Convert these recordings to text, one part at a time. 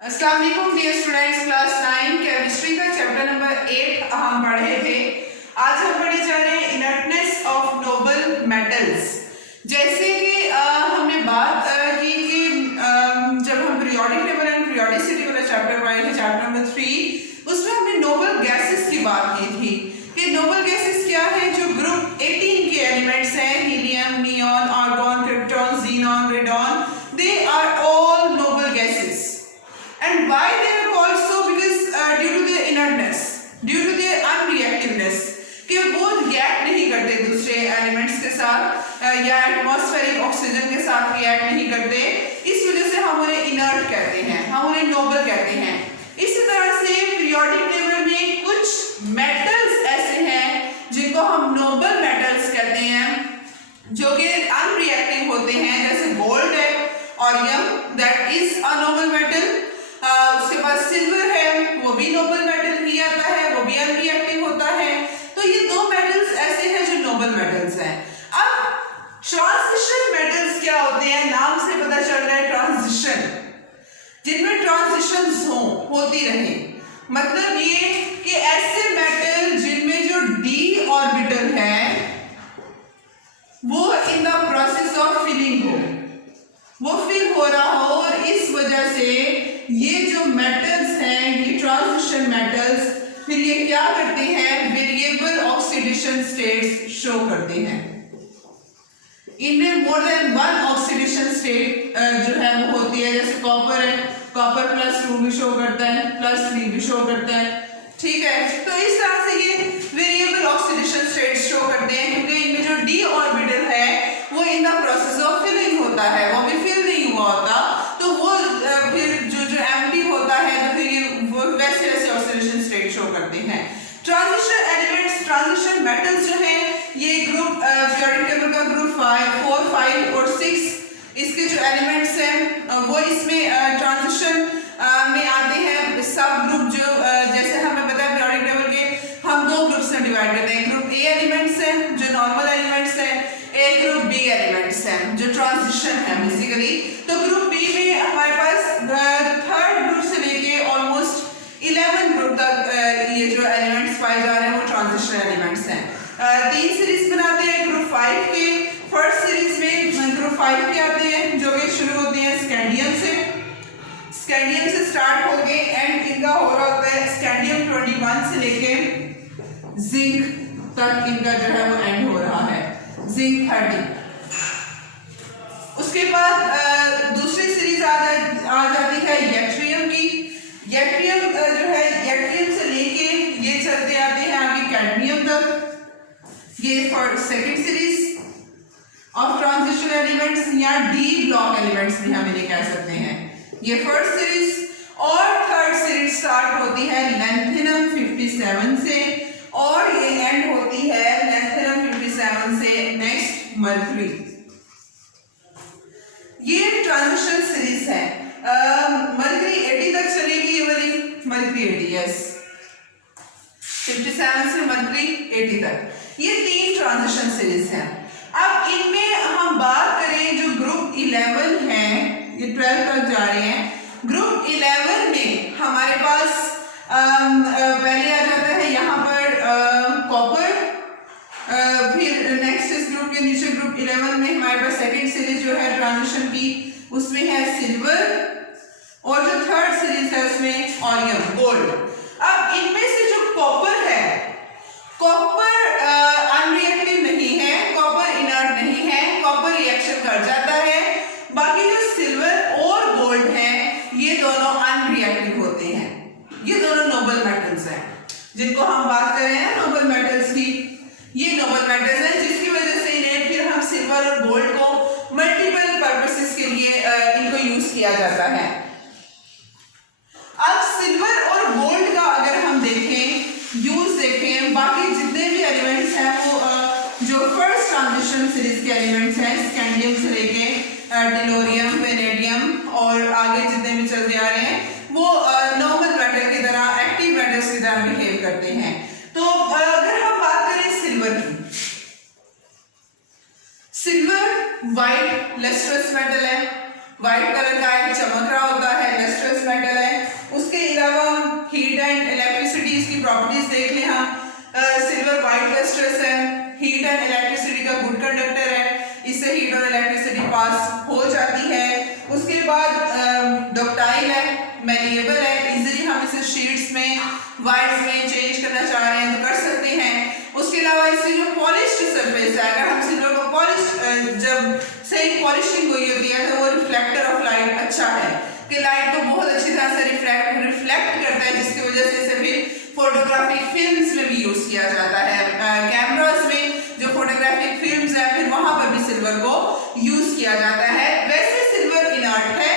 अस्सलाम वालेकुम dear students, class 9 chemistry का चैप्टर नंबर 8 हम पढ़ रहे थे। आज हम पढ़े जा रहे हैं इनर्टनेस ऑफ नोबल मेटल्स। जैसे कि हमने बात की कि जब हम पीरियोडिक टेबल एंड पीरियोडिसिटी वाला चैप्टर पढ़े थे, चैप्टर नंबर 3, उसमें हमने नोबल गैसेस की बात की थी कि नोबल गैसेस क्या है। जो ग्रुप 18 के एलिमेंट्स हैं, helium, neon, argon, krypton, xenon, radon, they are all noble gases. And why they are called so? Because due to their inertness, due to their unreactiveness, कि वो रिएक्ट नहीं करते दूसरे एलिमेंट्स के साथ या एटमॉस्फेरिक ऑक्सीजन के साथ रिएक्ट नहीं करते, इस वजह से हम उन्हें इनर्ट कहते हैं, हम उन्हें नोबल कहते हैं। इसी तरह से पीरियोडिक टेबल में कुछ मेटल्स ऐसे हैं जिनको हम नोबल मेटल्स कहते हैं, जो कि अनरिएक्टिव होते हैं, जैसे गोल्ड है, aureum, that is a Nobel metal. उसके बाद सिल्वर है, वो भी नोबल मेटल ही आता है, वो भी अनरिएक्टिव होता है। तो ये दो मेटल्स ऐसे हैं जो नोबल मेटल्स हैं। अब ट्रांजिशन मेटल्स क्या होते हैं? नाम से पता चल रहा है ट्रांजिशन, जिनमें ट्रांजिशंस होती रहे। मतलब ये कि ऐसे मेटल जिनमें जो डी ऑर्बिटल है वो in the process of filling हो, वो फिल हो रहा हो, और इस वजह से ये जो मेटल्स हैं, ये ट्रांजिशन मेटल्स, फिर ये क्या करते हैं? वेरिएबल ऑक्सीडेशन स्टेट्स शो करते हैं। इनमें more than one oxidation state जो है वो होती है। जैसे कॉपर है, कॉपर +2 भी शो करता है, +3 भी शो करता है, ठीक है। तो इस तरह से ये वेरिएबल ऑक्सीडेशन स्टेट्स शो करते हैं, क्योंकि इनमें जो डी ऑर्बिटल है वो in the process of filling होता है, वो भी फिल नहीं हुआ होता, तो वो फिर जो एम्प्टी होता है, तो फिर ये वो वैसे वैसे ऑक्सीडेशन स्टेट शो करते हैं। ट्रांजिशन एलिमेंट्स, ट्रांजिशन मेटल्स जो हैं, ये ग्रुप पीरियोडिक टेबल का ग्रुप 4, 5 और 6, इसके जो एलिमेंट्स हैं वो इसमें ट्रांजिशन में आते हैं। सब ग्रुप जो जैसे हमें पता है पीरियोडिक टेबल के हम दो ग्रुप्स में डिवाइड करते हैं। ग्रुप ए एलिमेंट्स हैं जो नॉर्मल एलिमेंट्स हैं, एक ग्रुप बी एलिमेंट्स हैं जो ट्रांजिशन है बेसिकली। तो ग्रुप बी में हमारे पास थर्ड ग्रुप से लेके ऑलमोस्ट 11 ग्रुप तक ये जो एलिमेंट्स पाए जा रहे हैं वो ट्रांजिशन एलिमेंट्स हैं। 3 सीरीज बनाते हैं ग्रुप 5 के। फर्स्ट सीरीज में ग्रुप 5 के आते हैं जो कि शुरू होते हैं स्कैंडियम से, स्कैंडियम से स्टार्ट हो गए एंड इनका हो रहा होता है स्कैंडियम 21 से लेके जिंक तक, इनका जो है वो एंड हो रहा है जिंक 30। उसके बाद दूसरी सीरीज आ जाती है यट्रियम की। यट्रियम जो है, यट्रियम से लेके ये चलते आते हैं आगे कैडमियम तक। ये for second series of transition elements या डी ब्लॉक एलिमेंट्स भी हम इन्हें कह सकते हैं। ये फर्स्ट सीरीज, और थर्ड सीरीज स्टार्ट होती है लैंथेनम 57 से, और ये एंड होती है लैंथेनम 57 से नेक्स्ट मर्क्यूरी। ये ट्रांजिशन सीरीज है। मर्क्यूरी 80 तक चलेगी ये वाली, मर्क्यूरी 80, यस, 57 से मर्क्यूरी 80 तक। ये 3 ट्रांजिशन सीरीज हैं। अब इनमें हम बात करें जो ग्रुप 11 है, ये 12 तक जा रहे हैं। ग्रुप 11 में हमारे पास पहले आ जाता है यहाँ पर कॉपर, फिर नेक्स्ट इस ग्रुप के नीचे ग्रुप 11 में हमारे पास सेकंड सीरीज जो है ट्रांजिशन की, उसमें है सिल्वर, और जो थर्ड सीरीज है उसमें ऑरियम, गोल्ड। अब इनमें से जो कॉपर है, कॉपर अनरिएक्टिव नहीं है, कॉपर इनर्ट नहीं है, कॉपर रिएक्शन कर जाता है। बाकी जो सिल्वर और गोल्ड है ये दोनों अनरिएक्टिव होते हैं। ये दोनों नोबल मेटल्स हैं जिनको हम बात कर रहे हैं नोबल मेटल्स की। ये नोबल मेटल्स हैं जिसकी वजह से इन्हें फिर हम सिल्वर और गोल्ड को मल्टीपल पर्पसेस के लिए इनको यूज किया जाता है। अब सिल्वर और गोल्ड का अगर हम देखें, यूज देखें, बाकी जितने भी एलिमेंट्स हैं वो जो फर्स्ट ट्रांजिशन सीरीज के एलिमेंट्स हैं, स्कैंडियम से लेके टेलोरियम, वेनेडियम और आगे जितने भी चलते आ रहे हैं, वो नॉर्मल मेटल की तरह, एक्टिव मेटल्स की तरह बिहेव करते हैं। तो अगर हम बात करें सिल्वर की, सिल्वर वाइट लस्ट्रस मेटल है, वाइट कलर का है, चमक रहा होता है, लस्ट्रस मेटल है। प्रॉपर्टीज देख लें हम। सिल्वर वाइट लस्ट्रस है, हीट एंड इलेक्ट्रिसिटी का गुड कंडक्टर है, इससे हीट और इलेक्ट्रिसिटी पास हो जाती है। उसके बाद डक्टाइल है, मैलिएबल है, इजीली हम इसे शीट्स में, वायर्स में चेंज करना चाह रहे हैं तो कर सकते हैं। उसके अलावा इसकी जो पॉलिश्ड सरफेस है, अगर हम सिल्वर को पॉलिश जब सही पॉलिशिंग हुई होती है तो वो रिफ्लेक्टर ऑफ लाइट अच्छा है कि लाइट को बहुत अच्छी तरह से रिफ्लेक्ट करता है, जिसकी वजह से इसे फिर फोटोग्राफिक फिल्म्स में भी यूज किया जाता है। कैमरास में जो फोटोग्राफिक फिल्म्स है फिर वहां पर भी सिल्वर को यूज किया जाता है। वैसे सिल्वर इनर्ट है,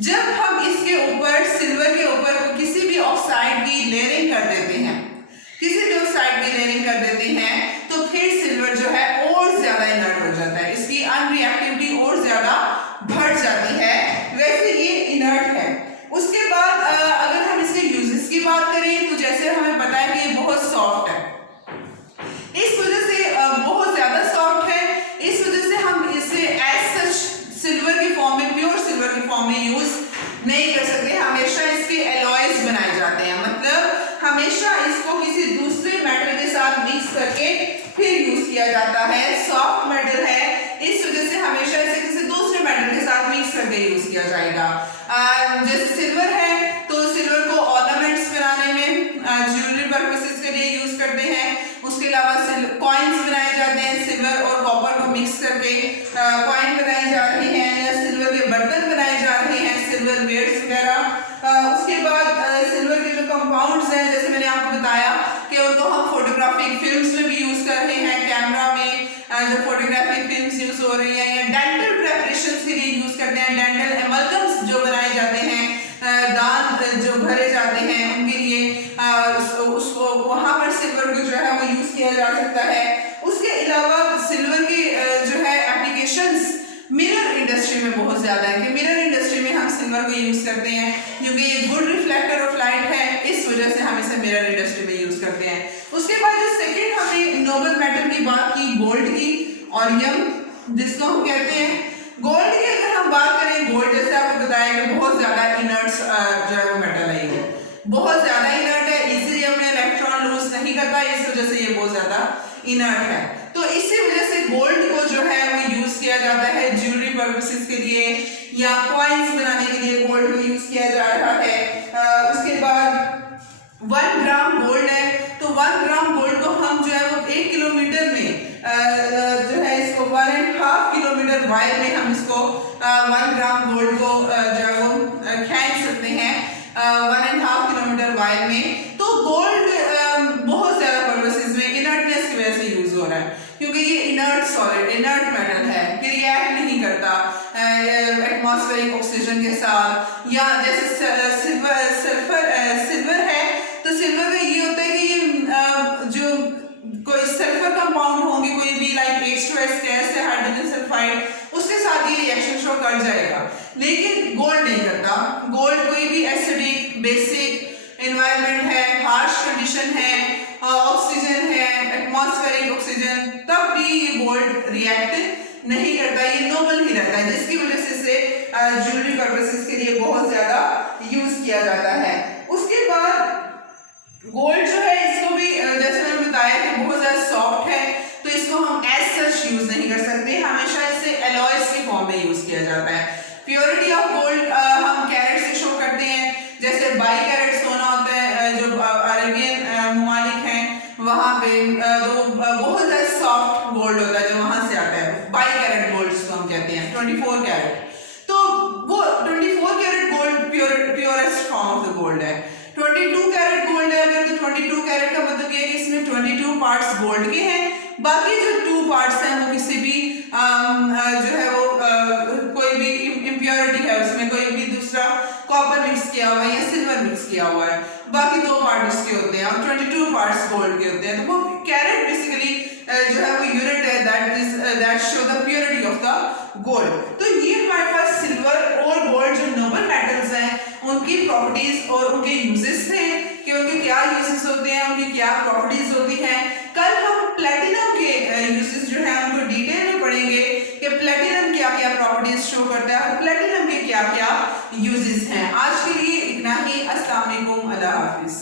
जब हम इसके ऊपर सिल्वर के ऊपर किसी भी ऑक्साइड की लेयरिंग कर देते हैं, किसी भी ऑक्साइड की लेयरिंग कर देते हैं तो फिर सिल्वर जो है और ज्यादा इनर्ट हो जाता है, इसकी अनरिएक्टिविटी और ज्यादा बढ़ जाती है। वैसे ये इनर्ट है। उसके बाद अगर हम इसके यूजेस की बात करें तो जैसे हमें पता है कि ये बहुत सॉफ्ट है, इस वजह से बहुत ज्यादा सॉफ्ट है, इस वजह से हम इसे एज सच सिल्वर की फॉर्म में, प्योर सिल्वर की फॉर्म में यूज नहीं कर सकते। हमेशा इसके एलॉयज बनाए जाते हैं, मतलब हमेशा इसको किसी दूसरे मेटल के साथ मिक्स करके फिर यूज किया जाता है। सॉफ्ट मेटल है, इस वजह से हमेशा इसे किसी दूसरे मेटल के साथ मिक्स करके यूज किया जाएगा। जैसे सिल्वर है तो सिल्वर को ऑर्नामेंट्स बनाने में, ज्वेलरी पर्पसेस के लिए यूज करते हैं। उसके अलावा कॉइन्स बनाए जाते हैं, सिल्वर और कॉपर को मिक्स करके कॉइन बनाए जा रहे हैं, या सिल्वर के बर्तन बनाए जा रहे हैं, सिल्वर वेयर्स वगैरह। उसके बाद सिल्वर के जो कंपाउंड्स हैं, जैसे मैंने आपको बताया कि उनको हम फोटोग्राफिक फिल्म्स में भी यूज कर रहे हैं, कैमरा में जो फोटोग्राफिक फिल्म्स यूज हो रही हैं, या डेंटल प्रेपरेशंस के लिए यूज करते हैं, डेंटल एमल्गम्स जो बनाए जाते हैं, दांत जो भरे जाते हैं उनके लिए उसको वहां पर सिल्वर को जो है वो यूज किया जा सकता है। उसके अलावा सिल्वर की जो है एप्लीकेशंस मिरर इंडस्ट्री में बहुत ज्यादा है, कि मिरर इंडस्ट्री में हम सिल्वर को यूज करते हैं क्योंकि ये गुड रिफ्लेक्टर ऑफ लाइट है, इस वजह से हम इसे मिरर इंडस्ट्री में यूज करते हैं। उसके बाद जो सेकंड हमने नोबल मेटल की बात की, गोल्ड की, ऑरियम जिसको हम कहते हैं। गोल्ड की अगर हम बात करें, गोल्ड जैसे आपको बताया कि बहुत ज्यादा इनर्ट जो है मेटल है, ये बहुत ज्यादा इनर्ट है, इजीली अपने इलेक्ट्रॉन लूज नहीं करता, इस वजह से ये बहुत ज्यादा इनर्ट है। तो इसी वजह से गोल्ड को जो है वो यूज किया जाता है ज्वेलरी पर्पसेस के लिए, या कॉइन्स बनाने के लिए गोल्ड को यूज किया जा रहा है। उसके बाद 1 ग्राम गोल्ड है, तो 1 ग्राम गोल्ड को हम जो है वो 1 किलोमीटर में जो है इसको 1.5 किलोमीटर वायर में हम इसको 1 ग्राम गोल्ड को जो है वो खींच सकते हैं 1.5 किलोमीटर वायर में। तो गोल्ड बहुत ज्यादा पर्पसेस में इनर्टनेस की वजह से यूज हो रहा है, क्योंकि ये इनर्ट सॉलिड, इनर्ट मेटल है कि रिएक्ट नहीं करता एटमॉस्फेरिक ऑक्सीजन के साथ। या जैसे सिल्वर है तो सिल्वर का ये होता है कि ये जो कोई सल्फर कंपाउंड होंगे, कोई भी लाइक H2S गैस है, हाइड्रोजन सल्फाइड, उसके साथ ये रिएक्शन शो कर जाएगा, लेकिन गोल्ड नहीं करता। गोल्ड कोई भी एसिडिक, बेसिक एनवायरनमेंट है, हार्श कंडीशन है, ऑक्सीजन है, एटमॉस्फेरिक ऑक्सीजन, तब भी ये गोल्ड रिएक्ट नहीं करता, ये नोबल ही रहता है, जिसकी वजह से इसे ज्वेलरी पर्पसेस के लिए बहुत ज्यादा यूज किया जाता है। उसके बाद गोल्ड जो है इसको भी जैसे मैंने बताया कि बहुत ज्यादा सॉफ्ट है, तो इसको हम एज सच यूज नहीं कर सकते, हमेशा इसे एलॉयज की फॉर्म में यूज किया जाता है। प्योरिटी ऑफ गोल्ड हम कैरेट से शो करते हैं, जैसे 22 कैरेट सोना होता है, जो अरेबियन ममालिक हैं वहां पे तो बहुत ज्यादा सॉफ्ट गोल्ड होता है जो वहां से आता है, 22 कैरेट गोल्ड जिसको हम कहते हैं, 24 कैरेट। तो वो 24 carat gold purest form of the gold है। 22 कैरेट गोल्ड है अगर, तो 22 कैरेट का मतलब ये है कि इसमें 22 पार्ट्स गोल्ड के हैं, बाकी जो 2 पार्ट्स हैं वो किसी भी जो है वो कोई भी इम्प्योरिटी है, उसमें कोई भी दूसरा कॉपर मिक्स किया हुआ है या सिल्वर मिक्स किया हुआ है, बाकी 2 पार्ट उसके होते हैं और 22 पार्ट्स गोल्ड के होते हैं। तो वो कैरेट बेसिकली जो है वो यूनिट है that show the purity of the gold. तो ये हमारे पास सिल्वर और गोल्ड जो नोबल मेटल्स हैं उनकी प्रॉपर्टीज और उनके यूजेस थे कि उनके क्या यूजेस होते हैं, उनकी क्या प्रॉपर्टीज होती हैं। कल हम प्लैटिनम के यूजेस जो है उनको डिटेल में पढ़ेंगे कि प्लैटिनम क्या क्या प्रॉपर्टीज शो करता है और प्लैटिनम के क्या क्या यूजेस हैं। आज के लिए इतना ही। अस्सलाम वालेकुम, अल्लाह हाफिज।